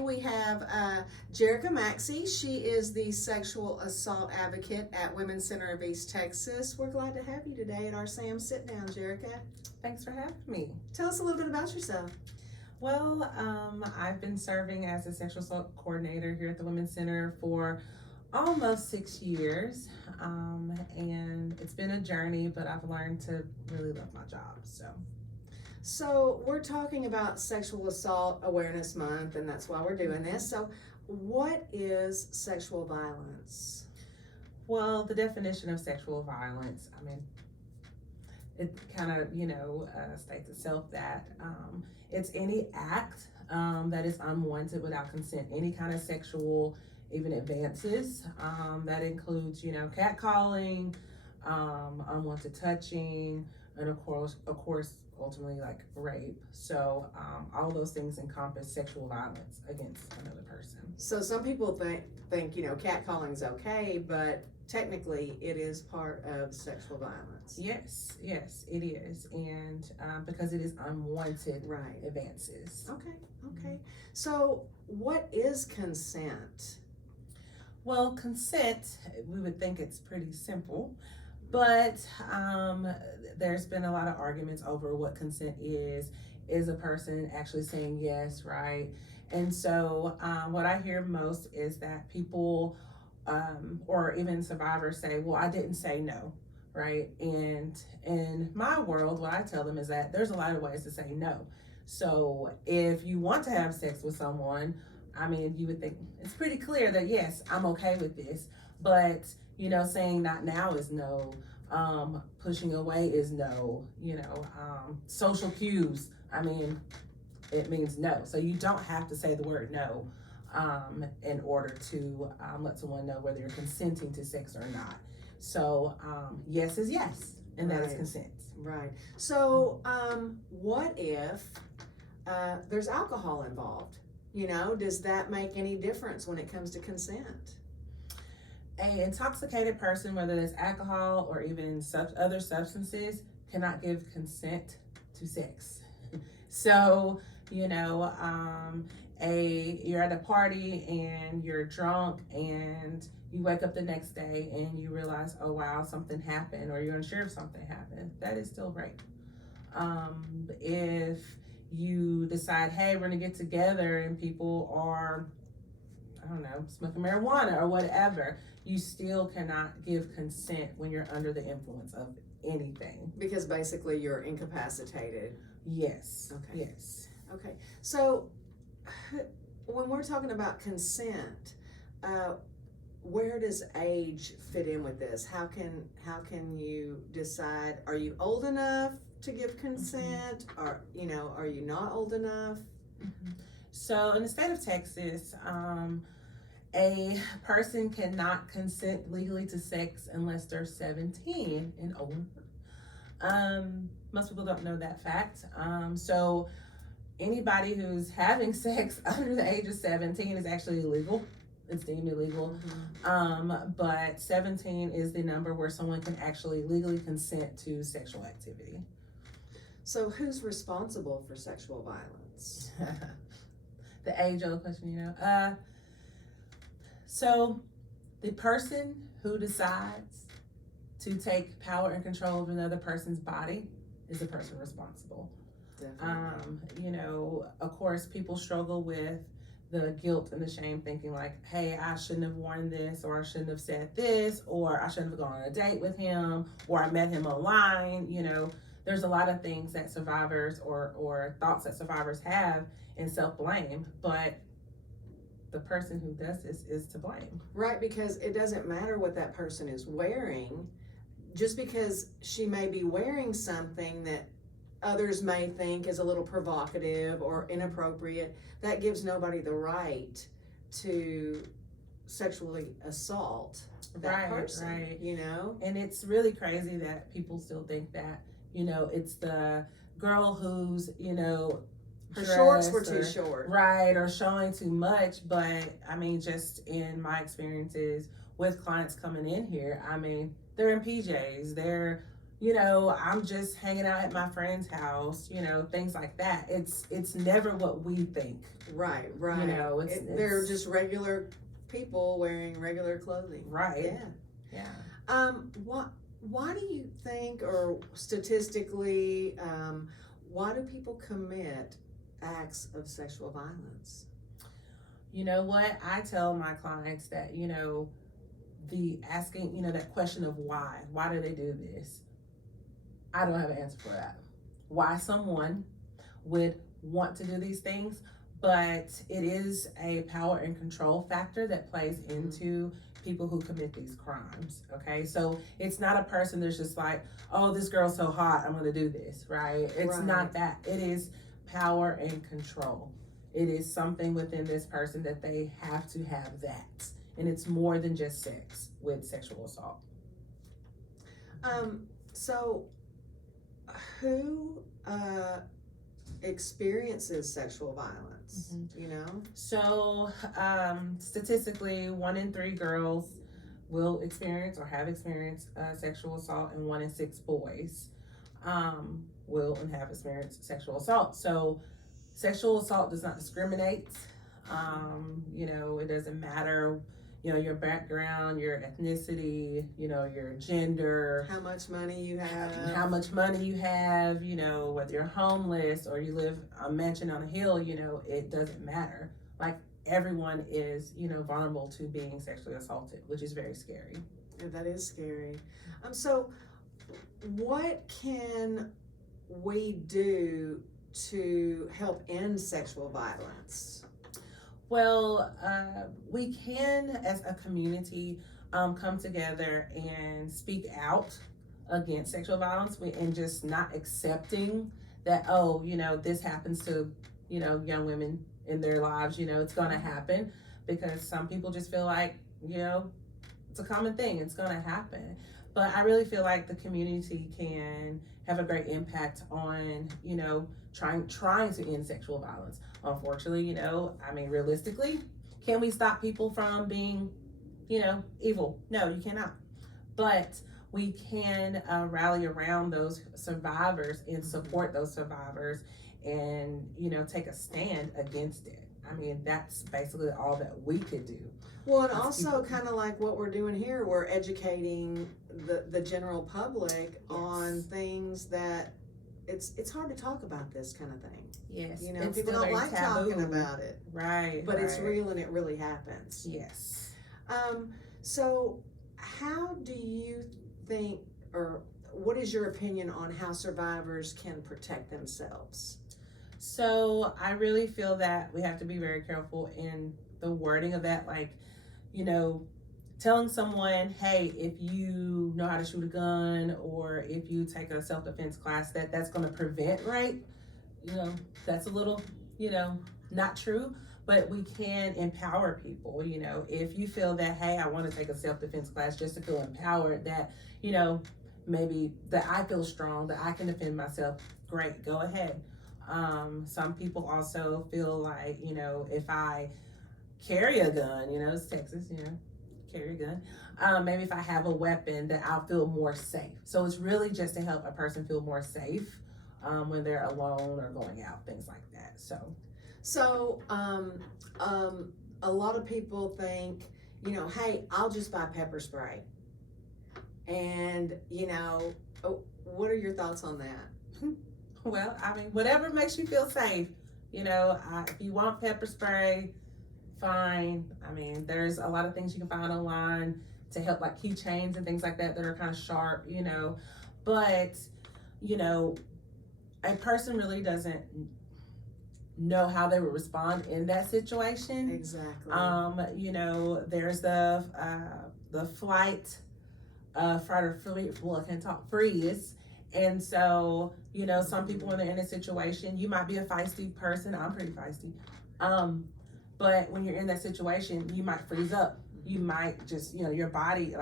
today we have Jerica Maxey. She is the sexual assault advocate at Women's Center of East Texas. We're glad to have you today at our SAAM sit-down, Jerica. Thanks for having me. Tell us a little bit about yourself. Well, I've been serving as a sexual assault coordinator here at the Women's Center for almost 6 years, and it's been a journey, but I've learned to really love my job. So we're talking about Sexual Assault Awareness Month, and that's why we're doing this. So what is sexual violence? Well, the definition of sexual violence, I mean, it kind of, states itself that it's any act that is unwanted without consent, any kind of sexual, even advances. That includes, catcalling, unwanted touching, and of course, ultimately like rape. So all those things encompass sexual violence against another person. So some people think catcalling's okay, but technically it is part of sexual violence. Yes, it is, and because it is unwanted advances. Okay. So what is consent? Well, consent, we would think it's pretty simple, but there's been a lot of arguments over what consent is. Is a person actually saying yes, right? And so what I hear most is that people or even survivors say, well, I didn't say no, right? And in my world, what I tell them is that there's a lot of ways to say no. So if you want to have sex with someone, I mean, you would think it's pretty clear that, yes, I'm okay with this, but, saying not now is no, pushing away is no, social cues, I mean, it means no. So you don't have to say the word no in order to let someone know whether you're consenting to sex or not. So yes is yes, and that is consent. Right. So what if there's alcohol involved? Does that make any difference when it comes to consent? An intoxicated person, whether it's alcohol or even other substances, cannot give consent to sex. So, you're at a party and you're drunk and you wake up the next day and you realize, oh wow, something happened, or you're unsure if something happened, that is still rape. If you decide, hey, we're gonna get together and people are, smoking marijuana or whatever, you still cannot give consent when you're under the influence of anything. Because basically you're incapacitated. Yes. Okay. Yes. Okay. So when we're talking about consent, where does age fit in with this? How can you decide, are you old enough to give consent? Or, are you not old enough? So in the state of Texas, a person cannot consent legally to sex unless they're 17 and older. Most people don't know that fact. So anybody who's having sex under the age of 17 is actually illegal. It's deemed illegal. But 17 is the number where someone can actually legally consent to sexual activity. So who's responsible for sexual violence? The age-old question, So the person who decides to take power and control of another person's body is the person responsible. Definitely. Of course, people struggle with the guilt and the shame, thinking like, hey, I shouldn't have worn this, or I shouldn't have said this, or I shouldn't have gone on a date with him, or I met him online. There's a lot of things that survivors or thoughts that survivors have in self-blame, but the person who does this is to blame. Right, because it doesn't matter what that person is wearing. Just because she may be wearing something that others may think is a little provocative or inappropriate, that gives nobody the right to sexually assault that person. Right. And it's really crazy that people still think that, it's the girl who's, her shorts were too short. Right, or showing too much. But I mean, just in my experiences with clients coming in here, I mean, they're in PJs, they're I'm just hanging out at my friend's house, things like that. It's never what we think. Right. They're just regular people wearing regular clothing. Right. Yeah. Why do you think, or statistically, why do people commit acts of sexual violence? You know what? I tell my clients that, the asking, that question of why do they do this? I don't have an answer for that. Why someone would want to do these things, but it is a power and control factor that plays into people who commit these crimes. Okay, so it's not a person that's just like, oh, this girl's so hot, I'm gonna do this, right? It's not that. It is power and control. It is something within this person that they have to have that, and it's more than just sex with sexual assault. So who experiences sexual violence? So statistically, 1 in 3 girls will experience or have experienced sexual assault, and 1 in 6 boys will and have experienced sexual assault. So sexual assault does not discriminate. It doesn't matter your background, your ethnicity, your gender, how much money you have, whether you're homeless or you live a mansion on a hill, it doesn't matter. Like, everyone is, vulnerable to being sexually assaulted, which is very scary. Yeah, that is scary. So what can we do to help end sexual violence? Well, we can, as a community, come together and speak out against sexual violence, and just not accepting that, this happens to, young women in their lives, it's gonna happen, because some people just feel like, it's a common thing, it's gonna happen. But I really feel like the community can have a great impact on, trying to end sexual violence. Unfortunately, realistically, can we stop people from being, evil? No, you cannot. But we can rally around those survivors and support those survivors, and, take a stand against it. That's basically all that we could do. Well, and also kind of like what we're doing here, we're educating the general public on things that it's hard to talk about this kind of thing. Yes. People don't like talking about it. Right. But it's real and it really happens. Yes. So how do you think, or what is your opinion on how survivors can protect themselves? So I really feel that we have to be very careful in the wording of that. Like, telling someone, hey, if you know how to shoot a gun, or if you take a self-defense class, that's going to prevent rape, that's a little, not true. But we can empower people, if you feel that, hey, I want to take a self-defense class just to feel empowered, that, maybe that I feel strong, that I can defend myself, great, go ahead. Some people also feel like, if I carry a gun, it's Texas, carry a gun. Maybe if I have a weapon, that I'll feel more safe. So it's really just to help a person feel more safe when they're alone or going out, things like that. So a lot of people think, hey, I'll just buy pepper spray. And, what are your thoughts on that? Well, whatever makes you feel safe. If you want pepper spray, fine. There's a lot of things you can find online to help, like keychains and things like that are kind of sharp, But, a person really doesn't know how they would respond in that situation. Exactly. There's the flight, fight or freeze. And so, some people, when they're in a situation, you might be a feisty person. I'm pretty feisty. But when you're in that situation, you might freeze up. You might just, your body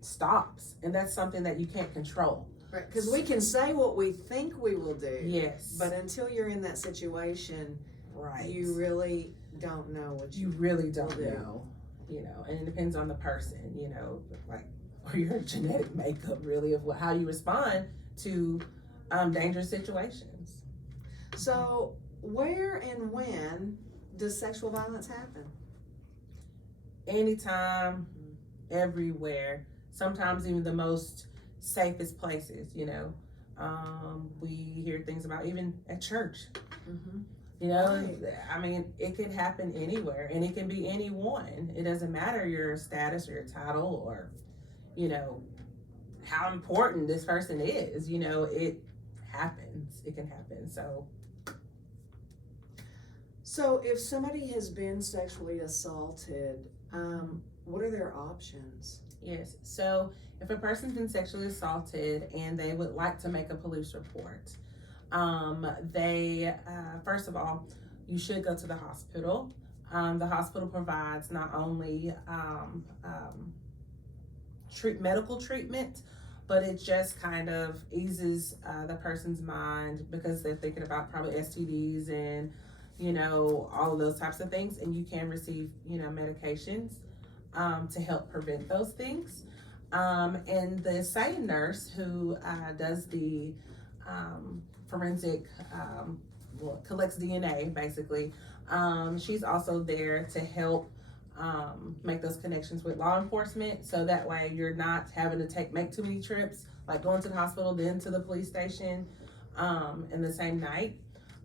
stops. And that's something that you can't control. Right, because we can say what we think we will do. Yes. But until you're in that situation, right, you really don't know what you really don't know. And it depends on the person, like or your genetic makeup, really, of how you respond to dangerous situations. So, where and when does sexual violence happen? Anytime, everywhere. Sometimes even the most safest places. We hear things about even at church. Mm-hmm. Right. I mean, it could happen anywhere, and it can be anyone. It doesn't matter your status or your title or, how important this person is. It happens. It can happen. So if somebody has been sexually assaulted, what are their options? Yes. So if a person's been sexually assaulted and they would like to make a police report, they first of all, you should go to the hospital. The hospital provides not only medical treatment, but it just kind of eases the person's mind because they're thinking about probably STDs and all of those types of things, and you can receive medications to help prevent those things. And the SAAM nurse who does the forensic, collects DNA basically, she's also there to help make those connections with law enforcement, so that way you're not having to make too many trips, like going to the hospital then to the police station in the same night.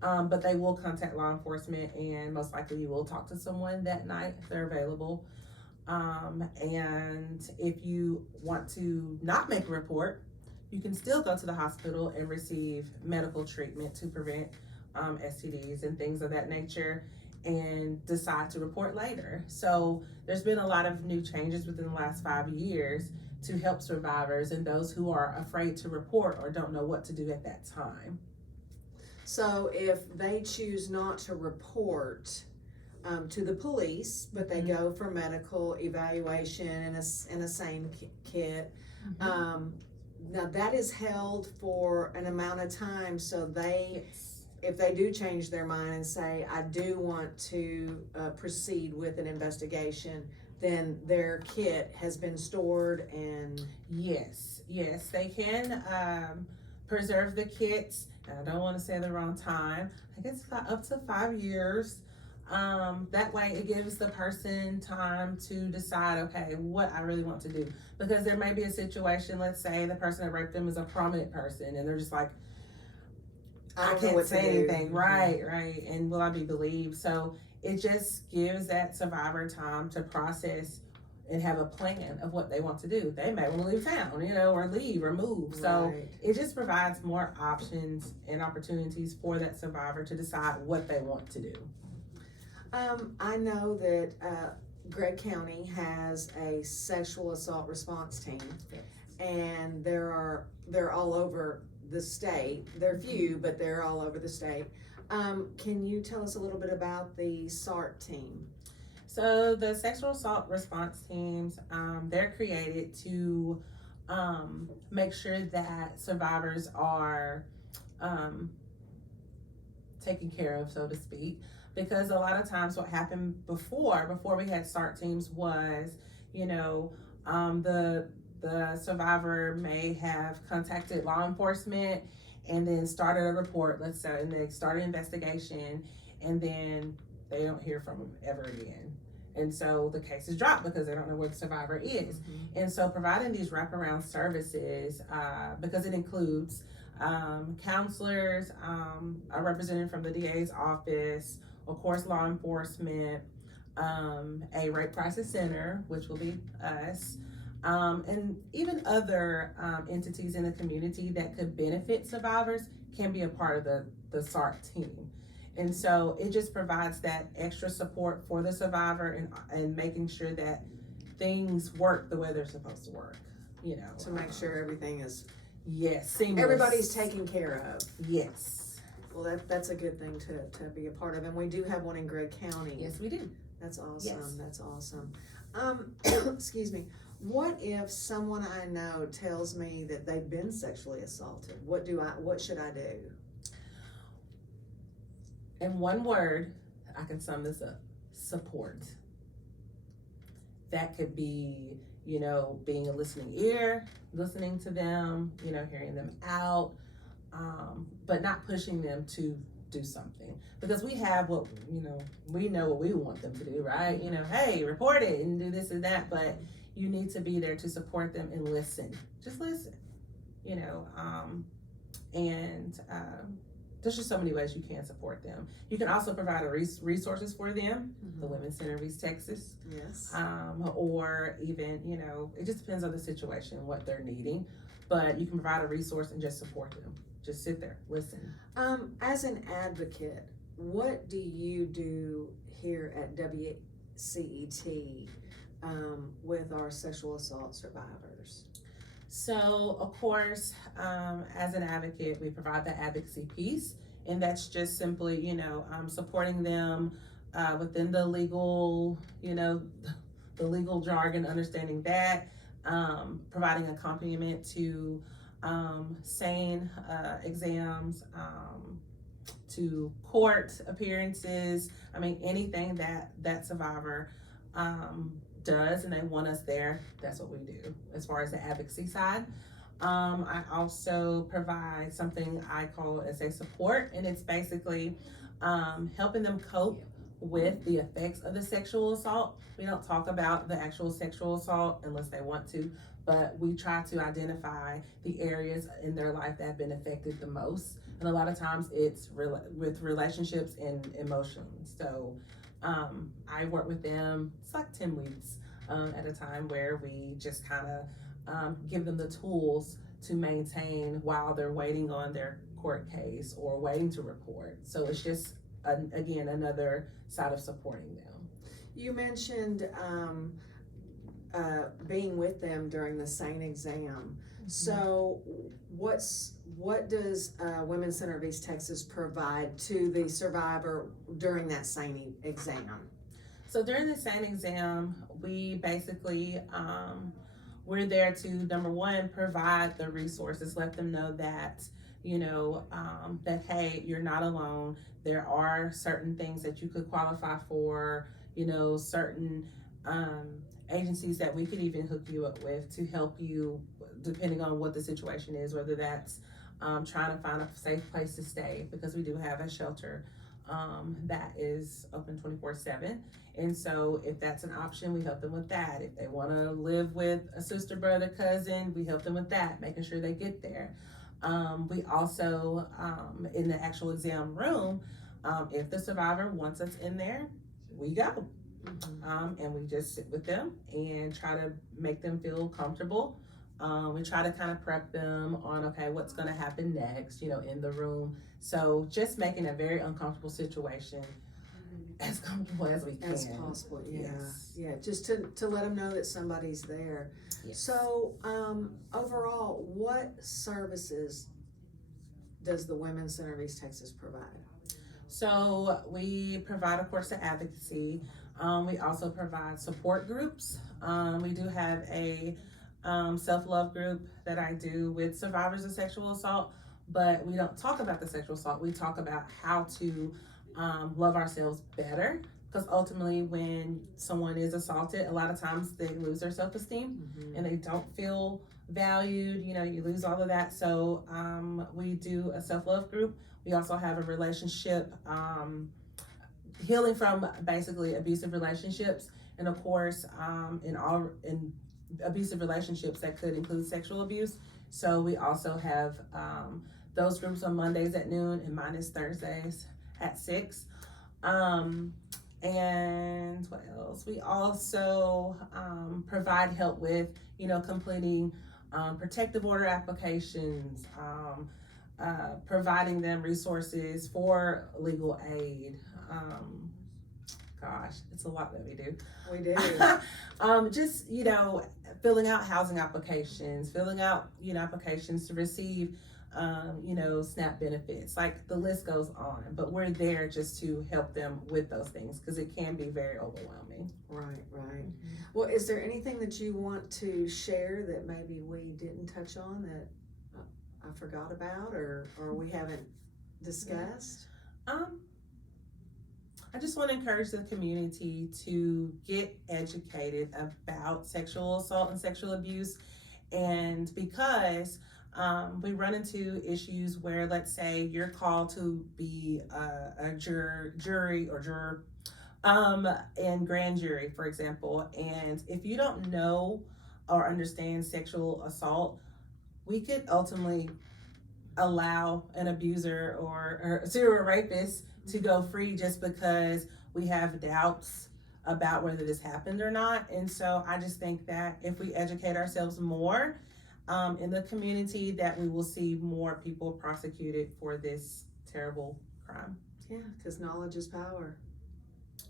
But they will contact law enforcement, and most likely you will talk to someone that night if they're available. And if you want to not make a report, you can still go to the hospital and receive medical treatment to prevent STDs and things of that nature, and decide to report later. So there's been a lot of new changes within the last 5 years to help survivors and those who are afraid to report or don't know what to do at that time. So if they choose not to report to the police, but they go for medical evaluation and a SAAM kit, now that is held for an amount of time, so they, if they do change their mind and say, I do want to proceed with an investigation, then their kit has been stored and... Yes, they can preserve the kits. I don't want to say the wrong time. I guess up to 5 years. That way it gives the person time to decide, okay, what I really want to do. Because there may be a situation, let's say the person that raped them is a prominent person, and they're just like, I can't say anything. Right. And will I be believed? So it just gives that survivor time to process and have a plan of what they want to do. They may want to leave town, or leave or move. So it just provides more options and opportunities for that survivor to decide what they want to do. I know that Gregg County has a sexual assault response team, and they're all over the state. They're few, but they're all over the state. Can you tell us a little bit about the SART team? So the sexual assault response teams, they're created to make sure that survivors are taken care of, so to speak. Because a lot of times what happened before we had SART teams was, the survivor may have contacted law enforcement and then started a report, let's say, and they started an investigation, and then they don't hear from them ever again. And so the case is dropped because they don't know where the survivor is. And so providing these wraparound services, because it includes counselors, a representative from the DA's office, of course, law enforcement, a rape crisis center, which will be us, and even other entities in the community that could benefit survivors can be a part of the SART team. And so it just provides that extra support for the survivor and making sure that things work the way they're supposed to work, To make sure everything is... Yes, seamless. Everybody's taken care of. Yes. Well, that's a good thing to be a part of, and we do have one in Gregg County. Yes, we do. That's awesome. Yes. That's awesome. Excuse me. What if someone I know tells me that they've been sexually assaulted? What should I do? In one word, I can sum this up: support. That could be, being a listening ear, listening to them, hearing them out, but not pushing them to do something, because we have we know what we want them to do, right? Hey, report it and do this and that, but you need to be there to support them and listen. Just listen, and there's just so many ways you can support them. You can also provide resources for them, the Women's Center of East Texas. Yes. Or even, it just depends on the situation, what they're needing. But you can provide a resource and just support them. Just sit there, listen. As an advocate, what do you do here at WCET with our sexual assault survivors? So, of course, as an advocate, we provide the advocacy piece, and that's just simply, supporting them within the legal, the legal jargon, understanding that, providing accompaniment to SAAM exams, to court appearances. Anything that survivor does and they want us there, that's what we do as far as the advocacy side. I also provide something I call SA support, and it's basically helping them cope with the effects of the sexual assault. We don't talk about the actual sexual assault unless they want to, but we try to identify the areas in their life that have been affected the most. And a lot of times it's with relationships and emotions. So I work with them, it's like 10 weeks at a time, where we just kind of give them the tools to maintain while they're waiting on their court case or waiting to report. So it's just, again, another side of supporting them. You mentioned being with them during the SAAM exam. So what does Women's Center of East Texas provide to the survivor during that SAAM exam? So during the SAAM exam, we basically, we're there to, number one, provide the resources, let them know that, that, hey, you're not alone. There are certain things that you could qualify for, certain agencies that we could even hook you up with to help you, depending on what the situation is, whether that's trying to find a safe place to stay, because we do have a shelter that is open 24/7. And so if that's an option, we help them with that. If they want to live with a sister, brother, cousin, we help them with that, making sure they get there. We also, in the actual exam room, if the survivor wants us in there, we go. And we just sit with them and try to make them feel comfortable. We try to kind of prep them on, okay, what's going to happen next, in the room. So just making a very uncomfortable situation as comfortable as we can. As possible, yeah. Yes. Yeah, just to let them know that somebody's there. Yes. So, overall, what services does the Women's Center of East Texas provide? So we provide, of course, the advocacy. We also provide support groups. We do have a self-love group that I do with survivors of sexual assault, but we don't talk about the sexual assault. We talk about how to love ourselves better, because ultimately when someone is assaulted, a lot of times they lose their self-esteem and they don't feel valued, you lose all of that. So we do a self-love group. We also have a relationship, healing from basically abusive relationships. And of course, in abusive relationships, that could include sexual abuse. So we also have those groups on Mondays at noon, and mine is Thursdays at 6. And what else? We also provide help with, completing protective order applications, providing them resources for legal aid. Gosh, it's a lot that we do. We do. Just, filling out housing applications, filling out, applications to receive, SNAP benefits, like the list goes on, but we're there just to help them with those things, because it can be very overwhelming. Right. Well, is there anything that you want to share that maybe we didn't touch on that I forgot about or we haven't discussed? I just just want to encourage the community to get educated about sexual assault and sexual abuse. And because we run into issues where, let's say, you're called to be a jury or juror in grand jury, for example, and if you don't know or understand sexual assault, we could ultimately allow an abuser or serial rapist to go free just because we have doubts about whether this happened or not. And so I just think that if we educate ourselves more in the community, that we will see more people prosecuted for this terrible crime. Yeah, because knowledge is power.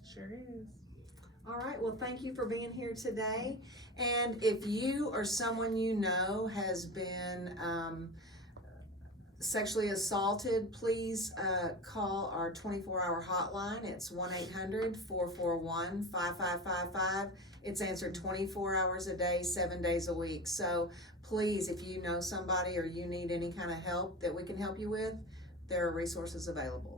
Sure is. All right, well, thank you for being here today. And if you or someone you know has been sexually assaulted, please call our 24-hour hotline. It's 1-800-441-5555. It's answered 24 hours a day, 7 days a week. So please, if you know somebody or you need any kind of help that we can help you with, there are resources available.